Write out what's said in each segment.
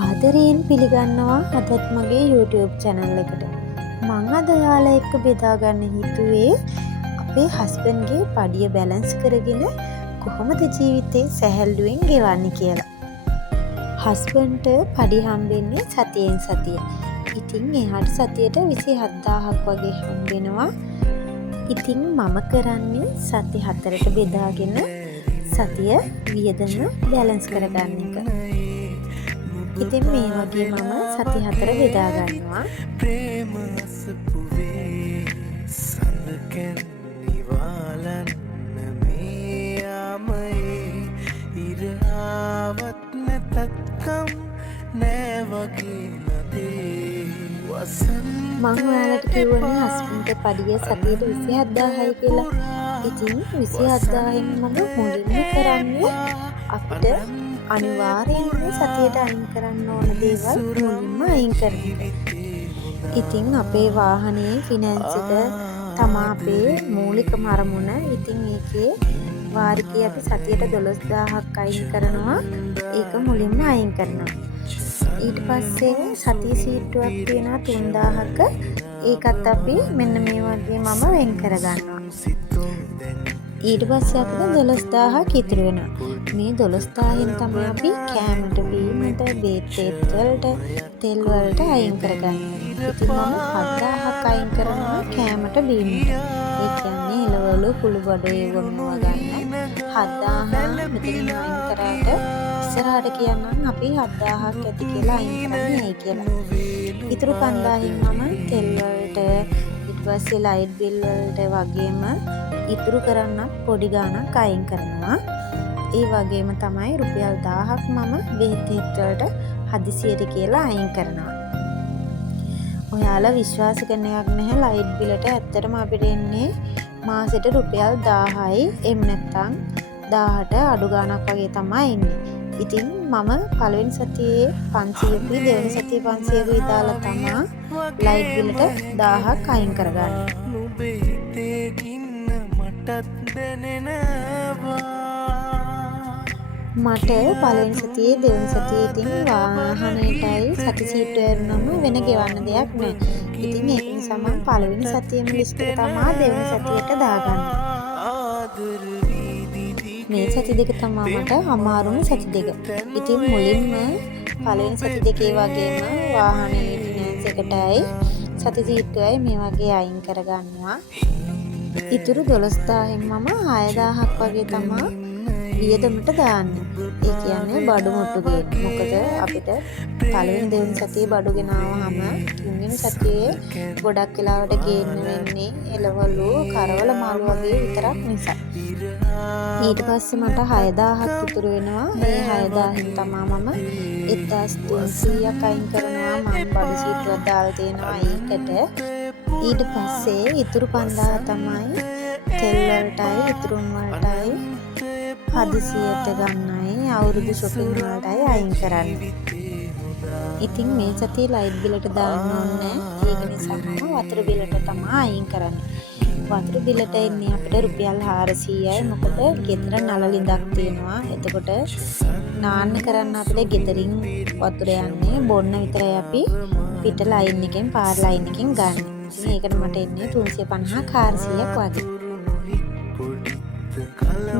ආදරයෙන් පිළිගන්නවා අදත් මගේ YouTube channel එකට. මං අද ඔයාලා එක්ක බෙදා ගන්න හිතුවේ අපේ හස්බන්ඩ්ගේ පඩිය බැලන්ස් කරගෙන කොහොමද ජීවිතේ සැහැල්ලුවෙන් ගෙවන්නේ කියලා. හස්බන්ඩ්ට පඩි හම්බෙන්නේ සතියෙන් සතිය. ඉතින් එහාට සතියට 27000ක් වගේ හම්බෙනවා. ඉතින් මම කරන්නේ සති 4ට බෙදාගෙන සතිය වියදම බැලන්ස් කරගන්න එක. ඉතින් මේ වගේ මම සති 4 බෙදා ගන්නවා. මම ඔයාලට කිව්වනේ හස්බන්ඩ්ට පඩිය සතියට 27000යි කියලා. ඉතින් 27000න් මම මුලින්ම කරන්නේ අපිට අනිවාර්යෙන්ම සතියට අයින් කරන්න ඕන දේවල් මුලින්ම අයින් කරනවා. ඉතින් අපේ වාහනේ ෆිනෑන්ස් එක තමා අපේ මූලිකම අරමුණ. ඉතින් ඒකේ වාරිකේ අපි සතියට 12000ක් අයින් කරනවා. ඒක මුලින්ම අයින් කරනවා. ඊට පස්සේ සතිය සීට්ටුවක් තියෙනවා 3000ක. ඒකත් අපි මෙන්න මේ වගේ මම වෙන් කරගන්නවා. ඊට පස්සේ අපිට 12000ක් ඉතුරු වෙනවා. මේ 12000න් තමයි අපි කෑමට, බීමට, බේත් වලට, තෙල් වලට අයින් කරගන්නේ. ඉතින් මම 7000ක් අයින් කරනවා කෑමට, බීමට. ඒ කියන්නේ එළවලු, කුළු බඩු ඒවා මොනවා ගන්න. 7000 මෙතනින් අයින් කරාට ඉස්සරහට කියන්නම් අපි 7000ක් ඇති කියලා අයින් කරන්නේ ඇයි කියලා. ඉතුරු 5000න් මම තෙල් වලට, ඊට පස්සේ ලයිට් බිල් වලට වගේම ඉතුරු කරන්න පොඩි ගාණක් අයින් කරනවා. ඒ වගේම තමයි රුපියල් 1000ක් මම බෙහෙත් වලට හදිසියට කියලා අයින් කරනවා. ඔයාලා විශ්වාස කරන එකක් නැහැ, ලයිට් බිලට ඇත්තටම අපිට එන්නේ මාසෙට රුපියල් 1000යි. එම් නැත්තම් 1000ට අඩු ගාණක් වගේ තමයි එන්නේ. ඉතින් මම පළවෙනි සතියේ 500කුයි දෙවෙනි සතියේ 500කුයි දාලා තමයි ලයිට් බිලට 1000ක් අයින් කරගන්නේ. මට පළවෙනි සතියේ දෙවෙනි සතියේ ඉතින් වාහනේටයි සති සීට්ටු වරුනම වෙන ගෙවන්න දෙයක් නැහැ. ඉතින් ඒක නිසා මම පළවෙනි සතියේම ලිස්ට් එක තමයි දෙවෙනි සතියට දාගන්නේ. මේ සති දෙක තමයි මට අමාරුම සති දෙක. ඉතින් මුලින්ම පළවෙනි සති දෙකේ වගේම වාහනේ ෆිනෑන්ස් එකටයි සති සීට්ටුවයි මේ වගේ අයින් කරගන්නවා. ඉතුරු 12000න් මම 6000ක් වගේ තමයි වියදමට දාන්නේ. ඒ කියන්නේ බඩු මුට්ටු ගේන්න. මොකද අපිට පළවෙනි දෙවෙනි සතියේ බඩු ගෙනාවහම තුන්වෙනි සතියේ ගොඩක් වෙලාවට ගේන්න වෙන්නේ එළවලු, කරවල මාළු වගේ විතරක් නිසා. ඊට පස්සේ මට 6000ක් ඉතුරු වෙනවා. මේ 6000න් තමයි මම 1300ක් අයින් කරනවා. මම බඩු සීට්ටුවක් දාලා තියෙනවා ඒකට. ඊට පස්සේ ඉතුරු 5000 තමයි තෙල් වලටයි, ඉතුරුන් වලටයි, හදිසියට ගන්නයි, අවුරුදු shopping වලටයි අයින් කරන්නේ. ඉතින් මේ සතියේ ලයිට් බිලට දාන්න ඕනේ. ඒක නිසා මම වතුර බිලට තමයි අයින් කරන්නේ. වතුර බිලට එන්නේ අපිට රුපියල් 400යි. මොකද ගෙදර නල ලිඳක් තියෙනවා. එතකොට නාන්න කරන්න අපිට ගෙදරින් වතුර යන්නේ බොන්න විතරයි අපි පිට ලයින් එකෙන්, පාර ලයින් එකෙන් ගන්න. ඉතින් ඒකට මට එන්නේ 350 400ක් වගේ.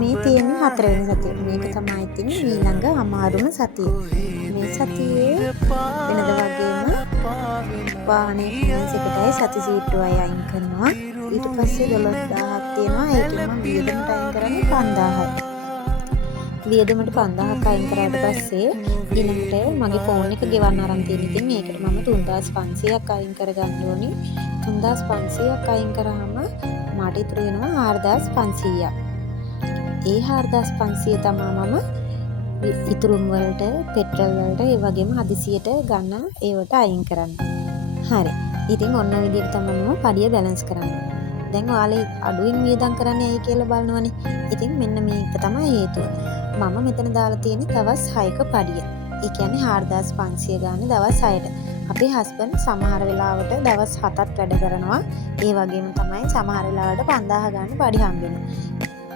මේ තියෙන 4 වෙනි සතිය. මේක තමයි ඉතින් ඊළඟ අමාරුම සතිය. මේ සතියේ වෙනද වගේම වාහනේ ෆිනෑන්ස් එකටයි සති සීට්ටුවයි අයින් කරනවා. ඊට පස්සේ 12000ක් තියෙනවා. ඒකෙන් මම වියදමට අයින් කරන්නේ 5000ක්. වියදමට 5000ක් අයින් කරාට පස්සේ ඊළඟට මගේ ෆෝන් එක ගෙවන්න ආරම්භ තියෙන. ඉතින් මේකට මම 3500ක් අයින් කරගන්න ඕනි. 3500ක් අයින් කරාම මට ඉතුරු වෙනවා 4500ක්. ඒ 4500 තමයි මම ඉතුරුම් වලට, පෙට්‍රල් වලට, ඒ වගේම හදිසියට ගන්න ඒවට අයින් කරන්නේ. හරි. ඉතින් ඔන්න විදිහට තමයි මම පඩිය බැලන්ස් කරන්නේ. දැන් ඔයාලා අඩුවෙන් වියදම් කරන්නේ ඇයි කියලා බලනවනේ. ඉතින් මෙන්න මේක තමයි හේතුව. මම මෙතන දාලා තියෙන්නේ දවස් 6ක පඩිය. ඒ කියන්නේ 4500 ගන්න දවස් 6ට. අපේ හස්බන්ඩ් සමහර වෙලාවට දවස් 7ක් වැඩ කරනවා. ඒ වගේම තමයි සමහර වෙලාවට 5000 ගන්න පඩි හම්බෙනවා.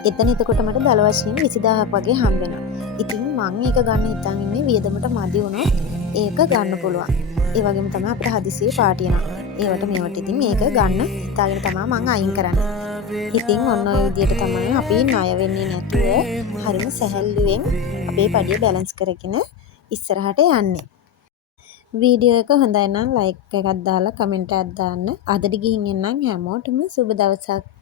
එතන එතකොට මට දල වශයෙන් 20000ක් වගේ හම්බ වෙනවා. ඉතින් මම ඒක ගන්න හිතන් ඉන්නේ වියදමට මදි වුණොත් ඒක ගන්න පුළුවන්. ඒ වගේම තමයි අපිට හදිසියේ පාට යනවා. ඒවට මේවට ඉතින් මේක ගන්න හිතාගෙන තමයි මම අයින් කරන්නේ. ඉතින් ඔන්න ඔය විදිහට තමයි අපි ණය වෙන්නේ නැතුව හරිම සැහැල්ලුවෙන් අපේ පඩිය බැලන්ස් කරගෙන ඉස්සරහට යන්නේ. වීඩියෝ එක හොඳයි නම් ලයික් එකක් දාලා කමෙන්ට් එකක් දාන්න. අදට ගිහින් එන්නම් හැමෝටම සුබ දවසක්.